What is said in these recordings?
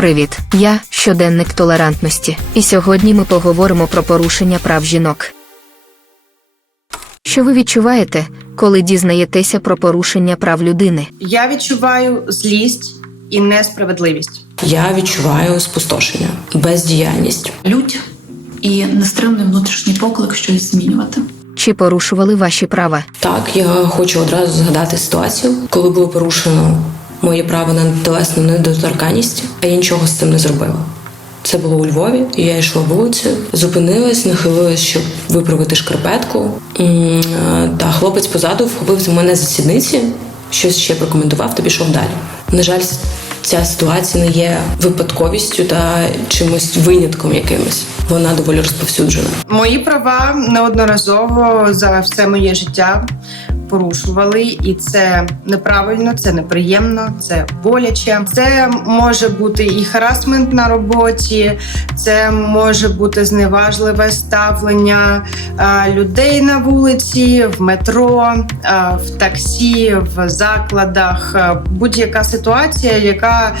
Привіт, я щоденник толерантності, і сьогодні ми поговоримо про порушення прав жінок. Що ви відчуваєте, коли дізнаєтеся про порушення прав людини? Я відчуваю злість і несправедливість. Я відчуваю спустошення, бездіяльність. Лють і нестримний внутрішній поклик щось змінювати. Чи порушували ваші права? Так, я хочу одразу згадати ситуацію, коли було порушено моє право на тілесну недоторканність, а я нічого з цим не зробила. Це було у Львові, і я йшла вулицею, зупинилась, нахилилась, щоб виправити шкарпетку. Та хлопець позаду вхопив мене за сідниці, щось ще прокоментував та пішов далі. На жаль, ця ситуація не є випадковістю та чимось винятком якимось. Вона доволі розповсюджена. Мої права неодноразово за все моє життя порушували, і це неправильно, це неприємно, це боляче. Це може бути і харасмент на роботі, це може бути зневажливе ставлення людей на вулиці, в метро, в таксі, в закладах. Будь-яка ситуація, яка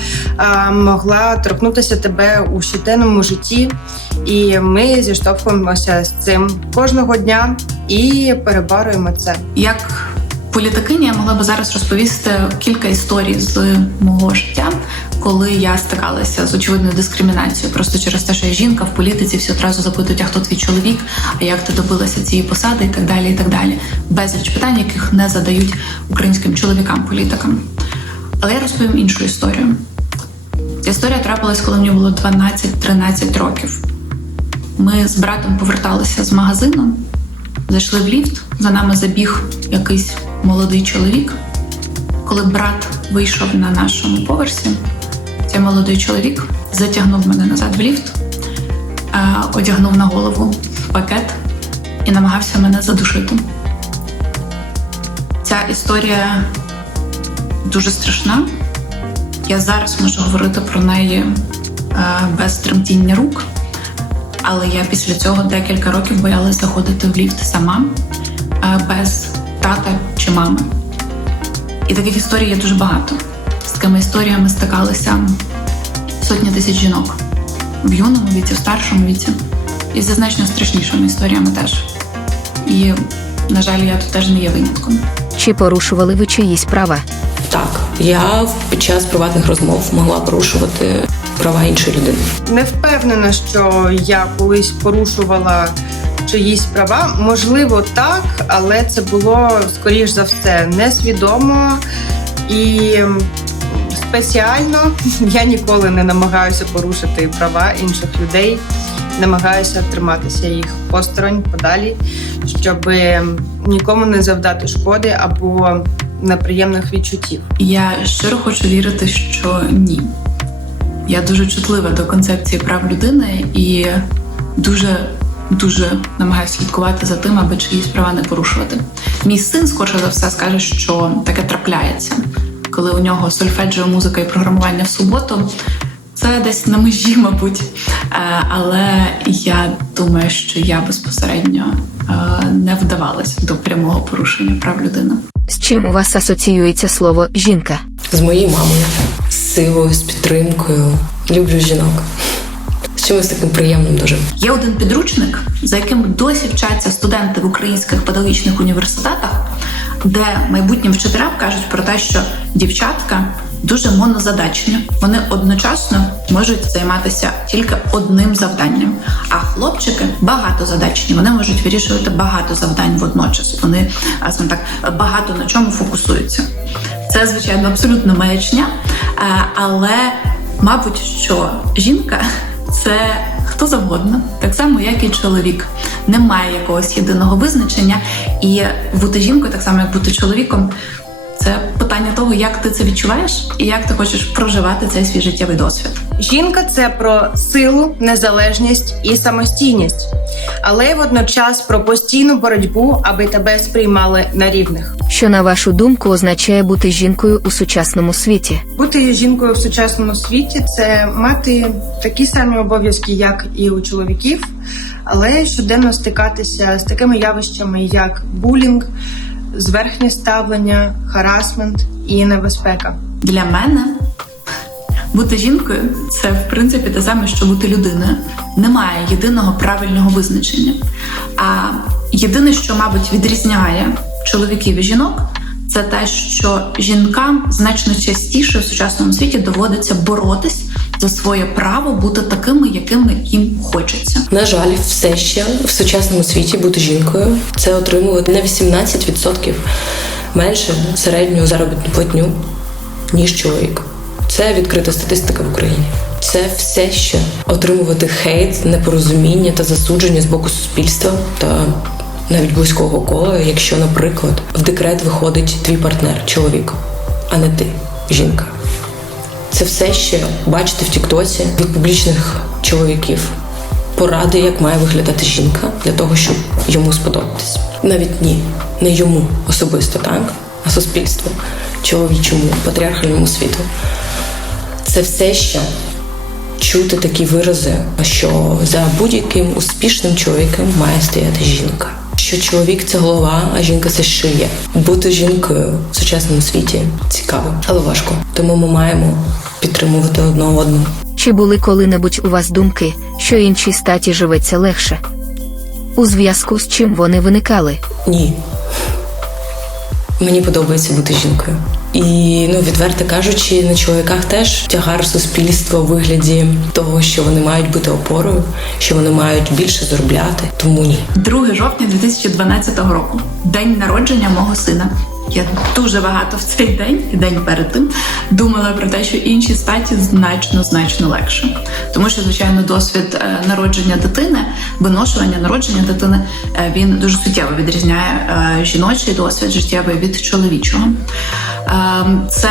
могла торкнутися тебе у щоденному житті. І ми зіштовхуємося з цим кожного дня і переборюємо це. Як політикиня я могла би зараз розповісти кілька історій з мого життя, коли я стикалася з очевидною дискримінацією. Просто через те, що я жінка в політиці, всі одразу запитують, а хто твій чоловік, а як ти добилася цієї посади і так далі, і так далі. Безліч питань, яких не задають українським чоловікам-політикам. Але я розповім іншу історію. Ця історія трапилась, коли мені було 12-13 років. Ми з братом поверталися з магазину, зайшли в ліфт, за нами забіг якийсь молодий чоловік. Коли брат вийшов на нашому поверсі, цей молодий чоловік затягнув мене назад в ліфт, одягнув на голову пакет і намагався мене задушити. Ця історія дуже страшна. Я зараз можу говорити про неї без тремтіння рук. Але я після цього декілька років боялась заходити в ліфт сама, без тата чи мами. І таких історій є дуже багато. З такими історіями стикалися сотні тисяч жінок. В юному віці, в старшому віці. І зі значно страшнішими історіями теж. І, на жаль, я тут теж не є винятком. Чи порушували ви чиїсь права? Так, я під час приватних розмов могла порушувати права іншої людини. Не впевнена, що я колись порушувала чиїсь права. Можливо, так, але це було, скоріш за все, несвідомо і спеціально. Я ніколи не намагаюся порушити права інших людей, намагаюся триматися їх осторонь, подалі, щоб нікому не завдати шкоди або неприємних відчуттів. Я щиро хочу вірити, що ні. Я дуже чутлива до концепції прав людини і дуже намагаюся слідкувати за тим, аби чиїсь права не порушувати. Мій син, скорше за все, скаже, що таке трапляється. Коли у нього сольфеджіо, музика і програмування в суботу, це десь на межі, мабуть. Але я думаю, що я безпосередньо не вдавалася до прямого порушення прав людини. З чим у вас асоціюється слово «жінка»? З моєю мамою, з силою, з підтримкою. Люблю жінок. З чимось таким приємним дуже. Є один підручник, за яким досі вчаться студенти в українських педагогічних університетах, де майбутнім вчителям кажуть про те, що дівчатка дуже монозадачні. Вони одночасно можуть займатися тільки одним завданням. А хлопчики багатозадачні. Вони можуть вирішувати багато завдань водночас. Вони, так, багато на чому фокусуються. Це, звичайно, абсолютно маячня, але, мабуть, що жінка – це хто завгодно, так само, як і чоловік. Немає якогось єдиного визначення, і бути жінкою, так само, як бути чоловіком, це питання того, як ти це відчуваєш і як ти хочеш проживати цей свій життєвий досвід. Жінка – це про силу, незалежність і самостійність, але водночас про постійну боротьбу, аби тебе сприймали на рівних. Що, на вашу думку, означає бути жінкою у сучасному світі? Бути жінкою в сучасному світі – це мати такі самі обов'язки, як і у чоловіків, але щоденно стикатися з такими явищами, як булінг, зверхнє ставлення, харасмент і небезпека. Для мене Бути жінкою – це, в принципі, те саме, що бути людиною. Немає єдиного правильного визначення. А єдине, що, мабуть, відрізняє чоловіків і жінок, це те, що жінкам значно частіше в сучасному світі доводиться боротись за своє право бути такими, якими їм хочеться. На жаль, все ще в сучасному світі бути жінкою – це отримувати на 18% менше середню заробітну платню, ніж чоловік. Це відкрита статистика в Україні. Це все ще отримувати хейт, непорозуміння та засудження з боку суспільства та навіть близького кола, якщо, наприклад, в декрет виходить твій партнер, чоловік, а не ти, жінка. Це все ще бачите в тіктоці від публічних чоловіків поради, як має виглядати жінка для того, щоб йому сподобатись. Навіть не йому особисто, так? А суспільству, чоловічому, патріархальному світу. Це все ще чути такі вирази, що за будь-яким успішним чоловіком має стояти жінка. Що чоловік – це голова, а жінка – це шия. Бути жінкою в сучасному світі цікаво, але важко. Тому ми маємо підтримувати одна одну. Чи були коли-небудь у вас думки, що іншій статі живеться легше? У зв'язку з чим вони виникали? Ні. Мені подобається бути жінкою. І, відверто кажучи, на чоловіках теж тягар суспільства у вигляді того, що вони мають бути опорою, що вони мають більше заробляти. Тому ні. 2 жовтня 2012 року. День народження мого сина. Я дуже багато в цей день і день перед тим думала про те, що інші статі значно легше. Тому що, звичайно, досвід народження дитини, виношування народження дитини, він дуже суттєво відрізняє жіночий досвід життєвий від чоловічого. Це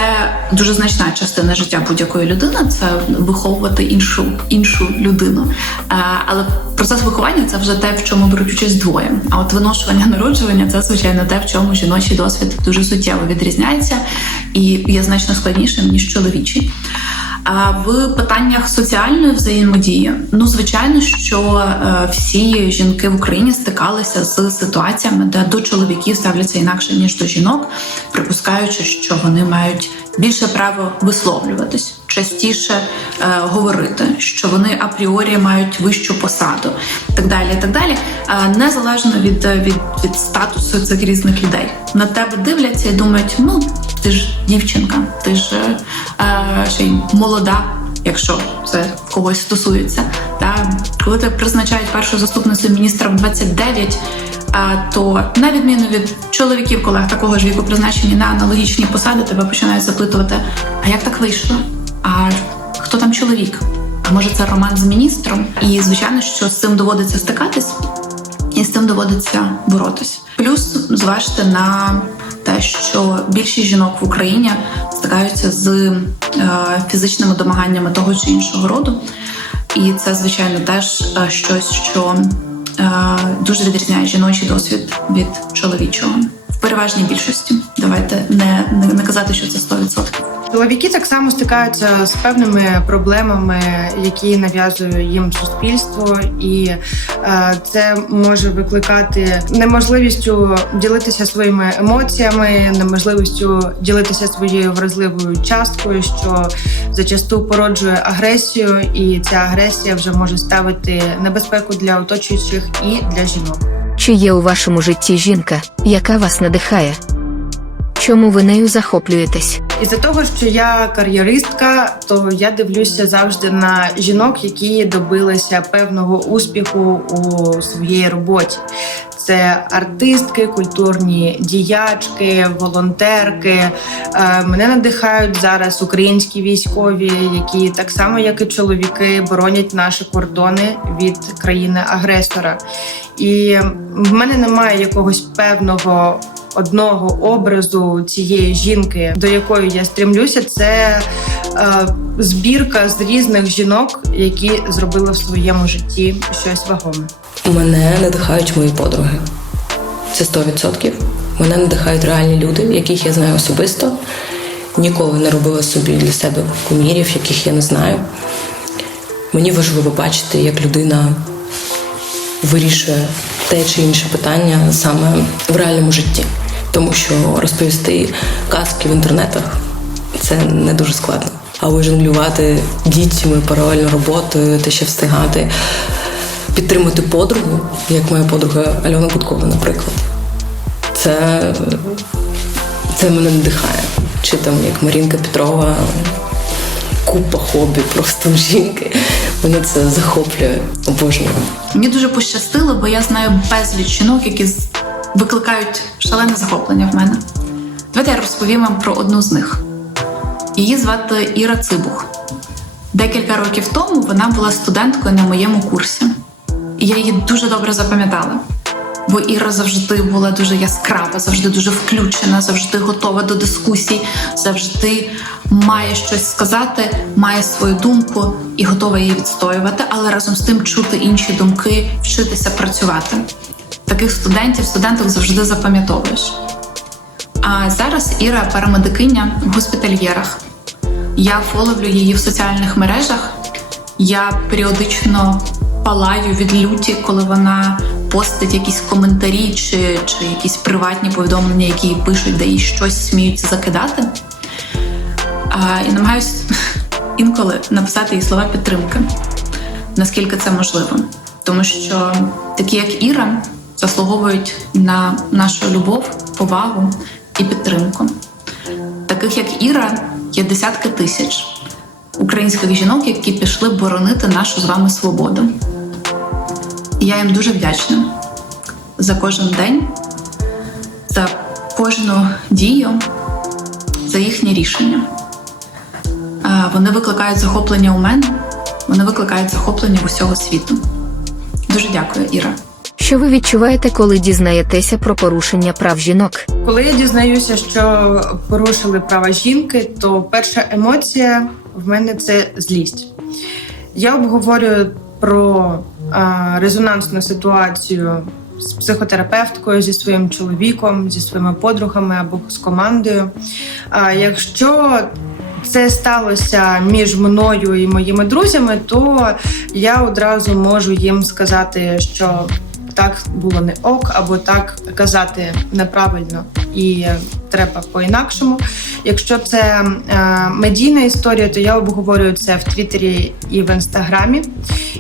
дуже значна частина життя будь-якої людини, це виховувати іншу людину. Але процес виховання – це вже те, в чому беруть участь двоє. А от виношування, народжування – це, звичайно, те, в чому жіночий досвід дуже суттєво відрізняється і є значно складнішим, ніж чоловічий. В питаннях соціальної взаємодії, звичайно, що всі жінки в Україні стикалися з ситуаціями, де до чоловіків ставляться інакше, ніж до жінок, припускаючи, що вони мають більше право висловлюватись, частіше говорити, що вони апріорі мають вищу посаду, так далі, так далі. Незалежно від статусу цих різних людей. На тебе дивляться і думають, ти ж дівчинка, ти ж ще й молода, якщо це когось стосується. Коли тебе призначають першою заступницею міністра в 29, то на відміну від чоловіків, колег такого ж віку, призначені на аналогічні посади, тебе починають запитувати, а як так вийшло? А хто там чоловік? А може це роман з міністром? І, звичайно, що з цим доводиться стикатись, і з цим доводиться боротись. Плюс зважте на те, що більшість жінок в Україні стикаються з фізичними домаганнями того чи іншого роду. І це, звичайно, теж щось, що дуже відрізняє жіночий досвід від чоловічого. В переважній більшості. Давайте не казати, що це 100%. Чоловіки так само стикаються з певними проблемами, які нав'язує їм суспільство, і це може викликати неможливістю ділитися своїми емоціями, неможливістю ділитися своєю вразливою часткою, що зачасту породжує агресію, і ця агресія вже може ставити небезпеку для оточуючих і для жінок. Чи є у вашому житті жінка, яка вас надихає? Чому ви нею захоплюєтесь? Із-за того, що я кар'єристка, то я дивлюся завжди на жінок, які добилися певного успіху у своїй роботі. Це артистки, культурні діячки, волонтерки. Мене надихають зараз українські військові, які так само, як і чоловіки, боронять наші кордони від країни-агресора. І в мене немає якогось певного одного образу цієї жінки, до якої я стрімлюся. Це збірка з різних жінок, які зробили в своєму житті щось вагоме. Мене надихають мої подруги. Це 100%. Мене надихають реальні люди, яких я знаю особисто. Ніколи не робила собі для себе кумірів, яких я не знаю. Мені важливо бачити, як людина вирішує те чи інше питання саме в реальному житті. Тому що розповісти казки в інтернетах – це не дуже складно. або жонглювати дітьми, паралельно роботою, та ще встигати підтримати подругу, як моя подруга Альона Будкова, наприклад. Це мене надихає. Чи там як Марінка Петрова, купа хобі просто в жінки. Мене це захоплює, обожнюю. Мені дуже пощастило, бо я знаю безліч жінок, які викликають шалене захоплення в мене. Давайте я розповім вам про одну з них. Її звати Іра Цибух. Декілька років тому вона була студенткою на моєму курсі. І я її дуже добре запам'ятала. Бо Іра завжди була дуже яскрава, завжди дуже включена, завжди готова до дискусій, завжди має щось сказати, має свою думку і готова її відстоювати, але разом з тим чути інші думки, вчитися працювати. Таких студенток завжди запам'ятовуєш. А зараз Іра парамедикиня в госпітальєрах. Я фоловлю її в соціальних мережах. Я періодично палаю від люті, коли вона постить якісь коментарі чи якісь приватні повідомлення, які їй пишуть, де їй щось сміють закидати. І намагаюся інколи написати їй слова підтримки, наскільки це можливо. Тому що такі, як Іра, заслуговують на нашу любов, повагу і підтримку. Таких, як Іра, є десятки тисяч українських жінок, які пішли боронити нашу з вами свободу. І я їм дуже вдячна за кожен день, за кожну дію, за їхні рішення. Вони викликають захоплення у мене, вони викликають захоплення в усього світу. Дуже дякую, Іра. Що ви відчуваєте, коли дізнаєтеся про порушення прав жінок? Коли я дізнаюся, що порушили права жінки, то перша емоція в мене – це злість. Я обговорюю про резонансну ситуацію з психотерапевткою, зі своїм чоловіком, зі своїми подругами або з командою. Якщо це сталося між мною і моїми друзями, то я одразу можу їм сказати, що так було не ок, або так казати неправильно і треба по-інакшому. Якщо це медійна історія, то я обговорюю це в Твіттері і в Інстаграмі.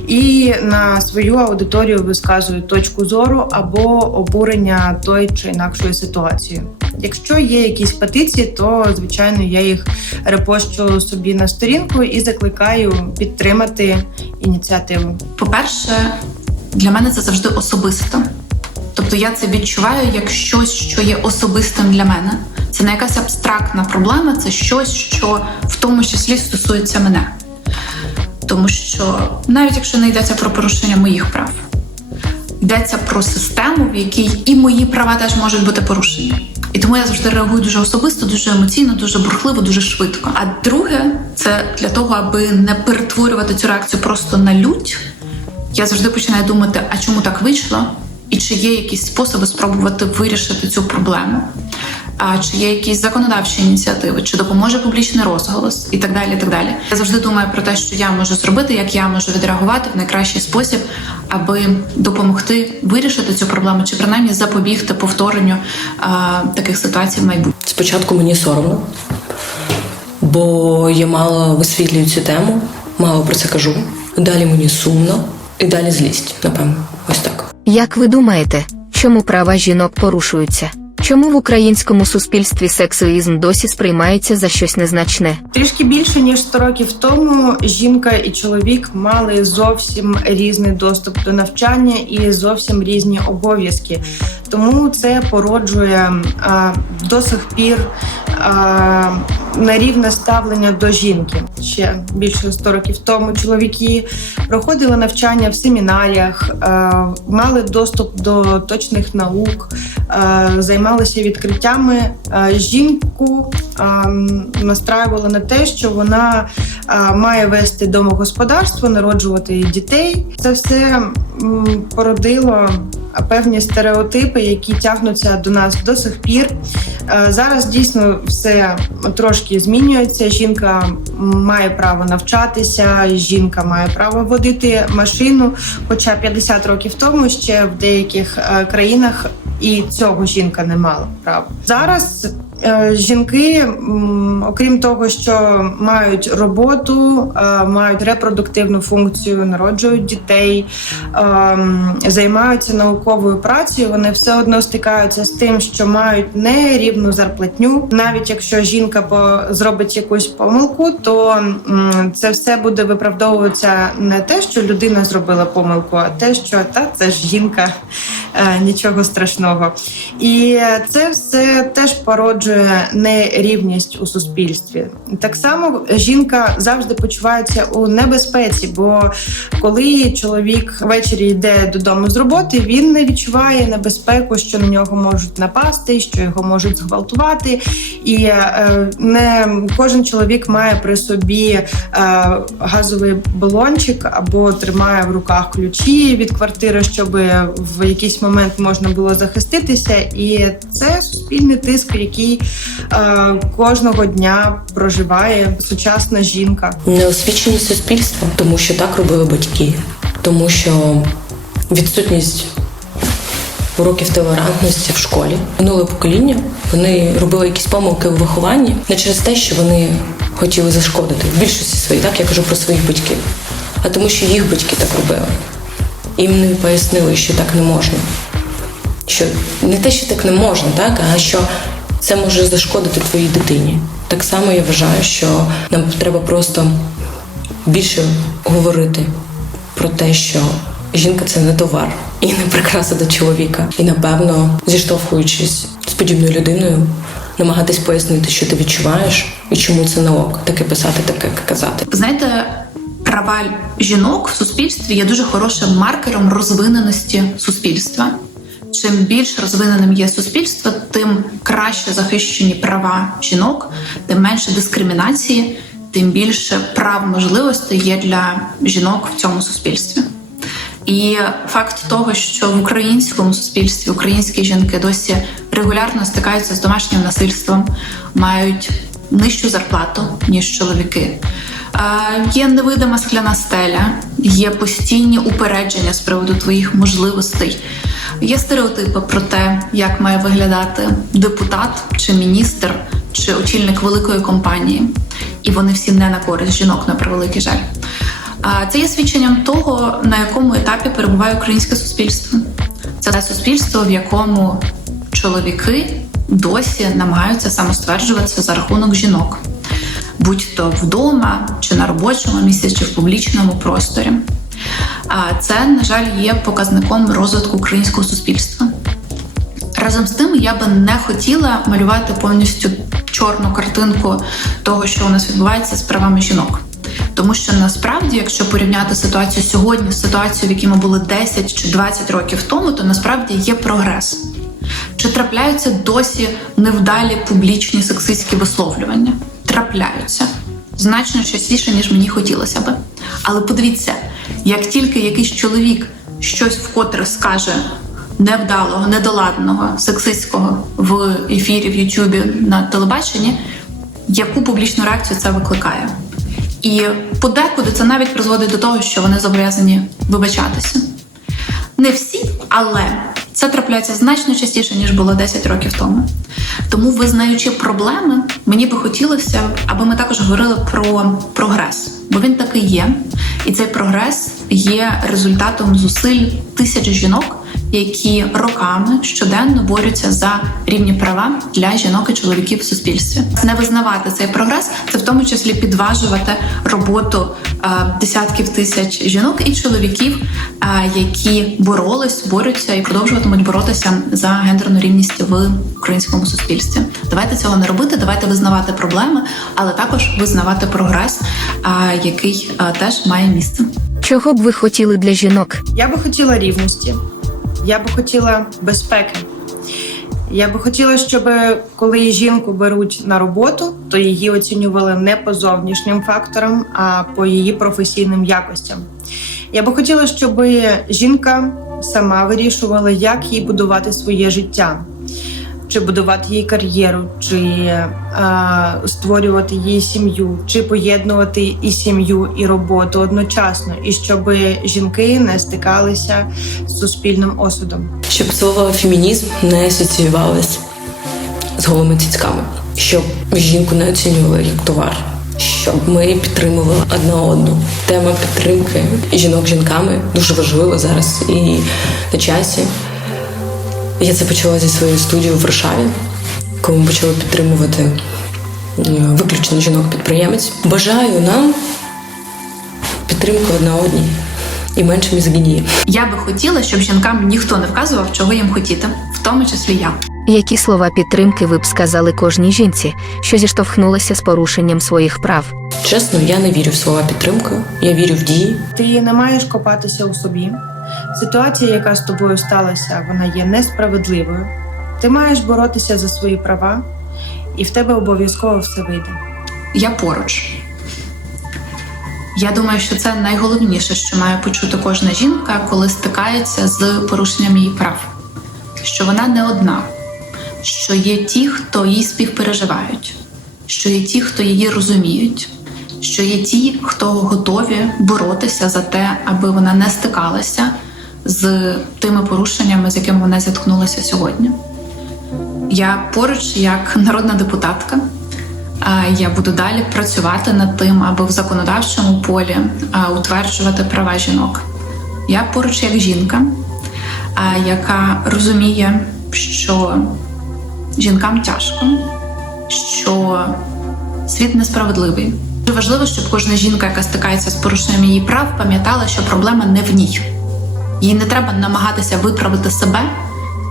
І на свою аудиторію висказую точку зору або обурення тої чи інакшої ситуації. Якщо є якісь петиції, то, звичайно, я їх репощу собі на сторінку і закликаю підтримати ініціативу. По-перше, для мене це завжди особисто. Тобто я це відчуваю як щось, що є особистим для мене. Це не якась абстрактна проблема, це щось, що в тому числі стосується мене. Тому що навіть якщо не йдеться про порушення моїх прав, йдеться про систему, в якій і мої права теж можуть бути порушені. І тому я завжди реагую дуже особисто, дуже емоційно, дуже бурхливо, дуже швидко. А друге, це для того, аби не перетворювати цю реакцію просто на лють, я завжди починаю думати, а чому так вийшло? І чи є якісь способи спробувати вирішити цю проблему? А чи є якісь законодавчі ініціативи? Чи допоможе публічний розголос? І так далі, і так далі. Я завжди думаю про те, що я можу зробити, як я можу відреагувати в найкращий спосіб, аби допомогти вирішити цю проблему, чи принаймні запобігти повторенню таких ситуацій в майбутньому. Спочатку мені соромно, бо я мало висвітлюю цю тему, мало про це кажу. Далі мені сумно і далі злість, напевно. Ось так. Як ви думаєте, чому права жінок порушуються? Чому в українському суспільстві сексизм досі сприймається за щось незначне? Трішки більше, ніж 100 років тому, жінка і чоловік мали зовсім різний доступ до навчання і зовсім різні обов'язки. Тому це породжує до сих пір нерівне ставлення до жінки. Ще більше 100 років тому чоловіки проходили навчання в семінаріях, мали доступ до точних наук, займалися відкриттями. Жінку настраювали на те, що вона має вести домогосподарство, народжувати дітей. Це все породило певні стереотипи, які тягнуться до нас до сих пір. Зараз дійсно все трошки змінюється. Жінка має право навчатися, жінка має право водити машину, хоча 50 років тому ще в деяких країнах і цього жінка не мала права. Зараз жінки, окрім того, що мають роботу, мають репродуктивну функцію, народжують дітей, займаються науковою працею, вони все одно стикаються з тим, що мають нерівну зарплатню. Навіть якщо жінка зробить якусь помилку, то це все буде виправдовуватися не те, що людина зробила помилку, а те, що це ж жінка, нічого страшного. І це все теж породжує нерівність у суспільстві. Так само жінка завжди почувається у небезпеці, бо коли чоловік ввечері йде додому з роботи, він не відчуває небезпеку, що на нього можуть напасти, що його можуть зґвалтувати. І не кожен чоловік має при собі газовий балончик або тримає в руках ключі від квартири, щоб в якийсь момент можна було захиститися. І це суспільний тиск, який кожного дня проживає сучасна жінка. Неосвіченість суспільства, тому що так робили батьки, тому що відсутність уроків толерантності в школі. Минуле покоління, вони робили якісь помилки у вихованні не через те, що вони хотіли зашкодити. В більшості своїй, так, я кажу про своїх батьків. А тому, що їх батьки так робили. Їм не пояснили, що так не можна. Що не те, що так не можна, так, а що це може зашкодити твоїй дитині. Так само я вважаю, що нам треба просто більше говорити про те, що жінка – це не товар і не прикраса до чоловіка. І, напевно, зіштовхуючись з подібною людиною, намагатись пояснити, що ти відчуваєш і чому це не ок. Таке писати, таке казати. Ви знаєте, права жінок в суспільстві є дуже хорошим маркером розвиненості суспільства. Чим більш розвиненим є суспільство, тим краще захищені права жінок, тим менше дискримінації, тим більше прав, можливостей є для жінок в цьому суспільстві. І факт того, що в українському суспільстві українські жінки досі регулярно стикаються з домашнім насильством, мають нижчу зарплату, ніж чоловіки. Є невидима скляна стеля, є постійні упередження з приводу твоїх можливостей. Є стереотипи про те, як має виглядати депутат, чи міністр, чи очільник великої компанії. І вони всі не на користь жінок, на превеликий жаль. Це є свідченням того, на якому етапі перебуває українське суспільство. Це суспільство, в якому чоловіки досі намагаються самостверджуватися за рахунок жінок. Будь-то вдома, чи на робочому місці, чи в публічному просторі. Це, на жаль, є показником розвитку українського суспільства. Разом з тим, я би не хотіла малювати повністю чорну картинку того, що у нас відбувається з правами жінок. Тому що насправді, якщо порівняти ситуацію сьогодні з ситуацією, в якій ми були 10 чи 20 років тому, то насправді є прогрес. Чи трапляються досі невдалі публічні сексистські висловлювання? Трапляються. Значно частіше, ніж мені хотілося би. Але подивіться, як тільки якийсь чоловік щось вкотре скаже невдалого, недоладного, сексистського в ефірі, в Ютубі, на телебаченні, яку публічну реакцію це викликає. І подекуди це навіть призводить до того, що вони зобов'язані вибачатися. Не всі, але це трапляється значно частіше, ніж було 10 років тому. Тому, визнаючи проблеми, мені би хотілося, аби ми також говорили про прогрес. Бо він таки є. І цей прогрес є результатом зусиль тисяч жінок, які роками щоденно борються за рівні права для жінок і чоловіків в суспільстві. Не визнавати цей прогрес – це в тому числі підважувати роботу десятків тисяч жінок і чоловіків, які борються і продовжуватимуть боротися за гендерну рівність в українському суспільстві. Давайте цього не робити, давайте визнавати проблеми, але також визнавати прогрес, який теж має місце. Чого б ви хотіли для жінок? Я би хотіла рівності. Я би хотіла безпеки. Я би хотіла, щоб коли жінку беруть на роботу, то її оцінювали не по зовнішнім факторам, а по її професійним якостям. Я би хотіла, щоб жінка сама вирішувала, як їй будувати своє життя. Чи будувати їй кар'єру, чи створювати їй сім'ю, чи поєднувати і сім'ю, і роботу одночасно, і щоб жінки не стикалися з суспільним осудом. Щоб слово фемінізм не асоціювалось з голими цицьками, щоб жінку не оцінювали як товар, щоб ми підтримували одна одну. Тема підтримки жінок жінками дуже важлива зараз і на часі. Я це почала зі своєї студії в Варшаві, коли ми почали підтримувати виключно жінок-підприємець. Бажаю нам підтримки одна одній і менше мізогінії. Я би хотіла, щоб жінкам ніхто не вказував, чого їм хотіти, в тому числі я. Які слова підтримки ви б сказали кожній жінці, що зіштовхнулася з порушенням своїх прав? Чесно, я не вірю в слова підтримки, я вірю в дії. Ти не маєш копатися у собі. Ситуація, яка з тобою сталася, вона є несправедливою. Ти маєш боротися за свої права, і в тебе обов'язково все вийде. Я поруч. Я думаю, що це найголовніше, що має почути кожна жінка, коли стикається з порушенням її прав. Що вона не одна, що є ті, хто їй співпереживають, що є ті, хто її розуміють, що є ті, хто готові боротися за те, аби вона не стикалася з тими порушеннями, з якими вона зіткнулася сьогодні. Я поруч як народна депутатка. Я буду далі працювати над тим, аби в законодавчому полі утверджувати права жінок. Я поруч як жінка, яка розуміє, що жінкам тяжко, що світ несправедливий. Дуже важливо, щоб кожна жінка, яка стикається з порушенням її прав, пам'ятала, що проблема не в ній. Їй не треба намагатися виправити себе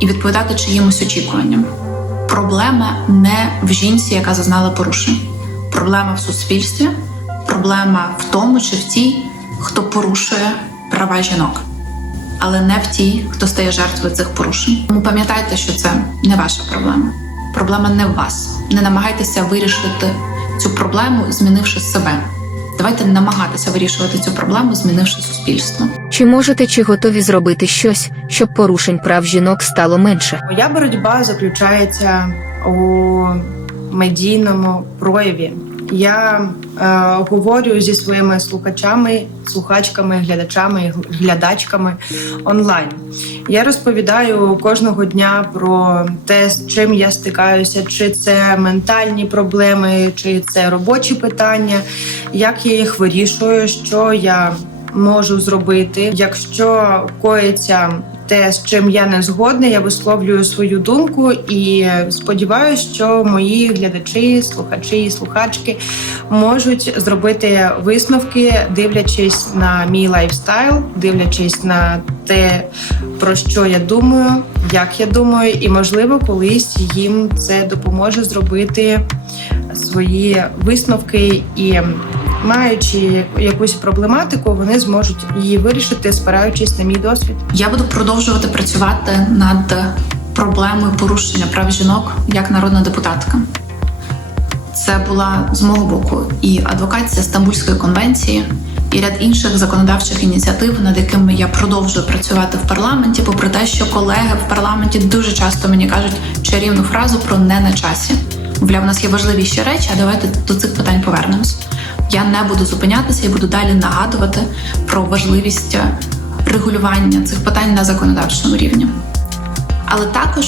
і відповідати чиїмось очікуванням. Проблема не в жінці, яка зазнала порушень. Проблема в суспільстві, проблема в тому чи в тій, хто порушує права жінок, але не в тій, хто стає жертвою цих порушень. Тому пам'ятайте, що це не ваша проблема. Проблема не в вас. Не намагайтеся вирішити цю проблему, змінивши себе. Давайте намагатися вирішувати цю проблему, змінивши суспільство. Чи можете, чи готові зробити щось, щоб порушень прав жінок стало менше? Моя боротьба заключається у медійному прояві. Я говорю зі своїми слухачами, слухачками, глядачами і глядачками онлайн. Я розповідаю кожного дня про те, з чим я стикаюся, чи це ментальні проблеми, чи це робочі питання, як я їх вирішую, що я можу зробити. Якщо коїться те, з чим я не згодна, я висловлюю свою думку і сподіваюся, що мої глядачі, слухачі і слухачки можуть зробити висновки, дивлячись на мій лайфстайл, дивлячись на те, про що я думаю, як я думаю, і, можливо, колись їм це допоможе зробити свої висновки і, маючи якусь проблематику, вони зможуть її вирішити, спираючись на мій досвід. Я буду продовжувати працювати над проблемою порушення прав жінок як народна депутатка. Це була з мого боку і адвокація Стамбульської конвенції, і ряд інших законодавчих ініціатив, над якими я продовжую працювати в парламенті, попри те, що колеги в парламенті дуже часто мені кажуть чарівну фразу про «не на часі». Мовляв, у нас є важливіші речі, а давайте до цих питань повернемось. Я не буду зупинятися і буду далі нагадувати про важливість регулювання цих питань на законодавчому рівні. Але також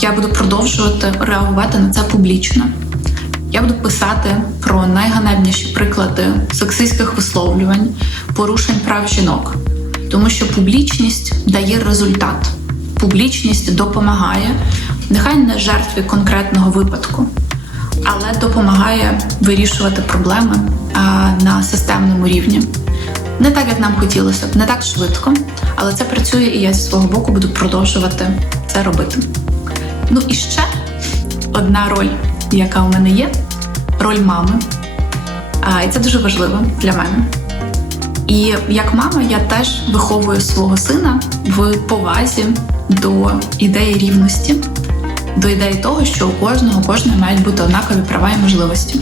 я буду продовжувати реагувати на це публічно. Я буду писати про найганебніші приклади сексистських висловлювань, порушень прав жінок. Тому що публічність дає результат. Публічність допомагає, нехай не жертві конкретного випадку, але допомагає вирішувати проблеми на системному рівні. Не так, як нам хотілося б, не так швидко, але це працює, і я зі свого боку буду продовжувати це робити. Ну і ще одна роль, яка у мене є – роль мами. І це дуже важливо для мене. І як мама я теж виховую свого сина в повазі до ідеї рівності, до ідеї того, що у кожного мають бути однакові права і можливості.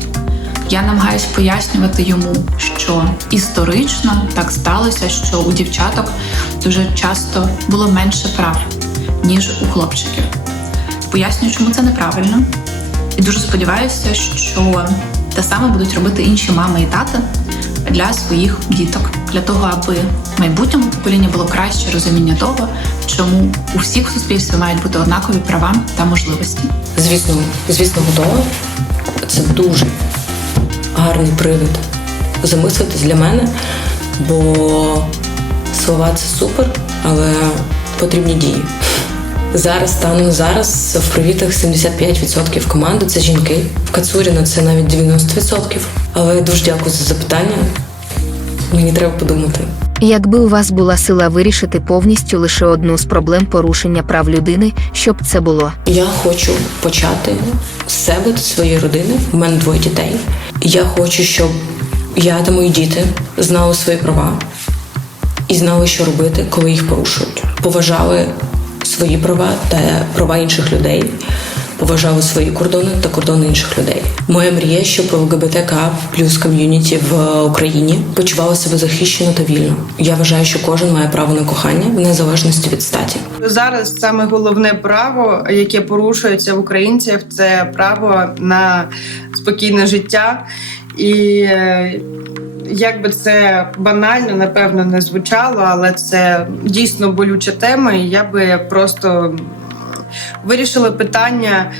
Я намагаюсь пояснювати йому, що історично так сталося, що у дівчаток дуже часто було менше прав, ніж у хлопчиків. Пояснюю, чому це неправильно. І дуже сподіваюся, що те саме будуть робити інші мами і тати для своїх діток, для того, аби в майбутньому поколінні було краще розуміння того, чому у всіх в суспільстві мають бути однакові права та можливості. Звісно, готова. Це дуже гарний привід замислитись для мене, бо слова – це супер, але потрібні дії. Станом зараз в привітах 75% команди – це жінки. В Кацуріна це навіть 90%. Але дуже дякую за запитання. Мені треба подумати. Якби у вас була сила вирішити повністю лише одну з проблем порушення прав людини, що б це було? Я хочу почати з себе та своєї родини. У мене 2 дітей. Я хочу, щоб я та мої діти знали свої права і знали, що робити, коли їх порушують. Поважали свої права та права інших людей, поважали свої кордони та кордони інших людей. Моя мрія, щоб ЛГБТК плюс ком'юніті в Україні почувало себе захищено та вільно. Я вважаю, що кожен має право на кохання в незалежності від статі. Зараз саме головне право, яке порушується в українців, це право на спокійне життя. І як би це банально, напевно, не звучало, але це дійсно болюча тема, і я би просто вирішила питання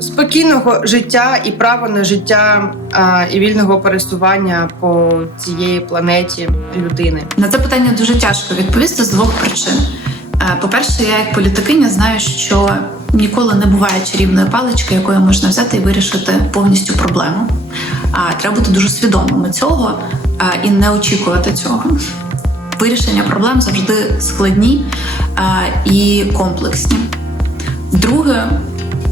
спокійного життя і права на життя і вільного пересування по цієї планеті людини. На це питання дуже тяжко відповісти з 2 причин. По-перше, я як політикиня знаю, що ніколи не буває чарівної палички, якою можна взяти і вирішити повністю проблему. Треба бути дуже свідомими цього і не очікувати цього. Вирішення проблем завжди складні і комплексні. Друге,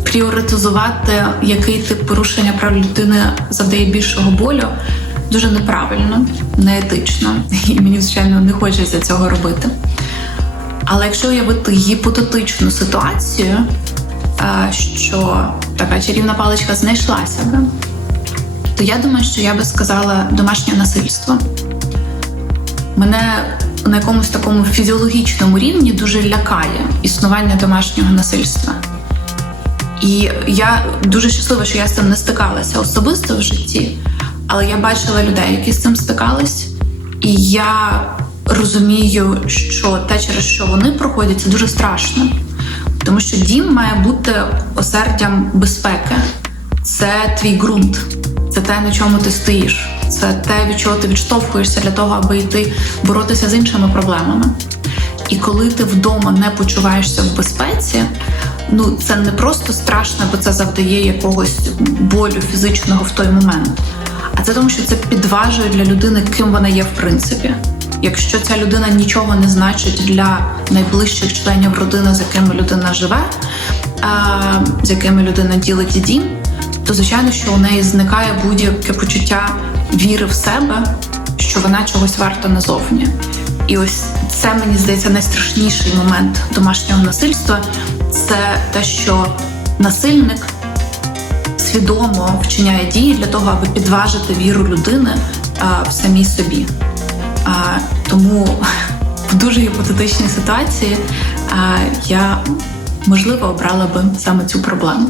пріоритизувати, який тип порушення прав людини завдає більшого болю, дуже неправильно, неетично. І мені, звичайно, не хочеться цього робити. Але якщо уявити гіпотетичну ситуацію, що така чарівна паличка знайшлася, то я думаю, що я би сказала домашнє насильство. Мене на якомусь такому фізіологічному рівні дуже лякає існування домашнього насильства. І я дуже щаслива, що я з цим не стикалася особисто в житті, але я бачила людей, які з цим стикались, і я розумію, що те, через що вони проходять, це дуже страшно. Тому що дім має бути осердям безпеки. Це твій ґрунт, це те, на чому ти стоїш. Це те, від чого ти відштовхуєшся для того, аби йти боротися з іншими проблемами. І коли ти вдома не почуваєшся в безпеці, це не просто страшно, бо це завдає якогось болю фізичного в той момент. А це тому, що це підважує для людини, ким вона є в принципі. Якщо ця людина нічого не значить для найближчих членів родини, з якими людина живе, з якими людина ділить дім, то, звичайно, що у неї зникає будь-яке почуття віри в себе, що вона чогось варта назовні. І ось це, мені здається, найстрашніший момент домашнього насильства – це те, що насильник свідомо вчиняє дії для того, аби підважити віру людини в самій собі. Тому в дуже гіпотетичній ситуації я, можливо, обрала би саме цю проблему.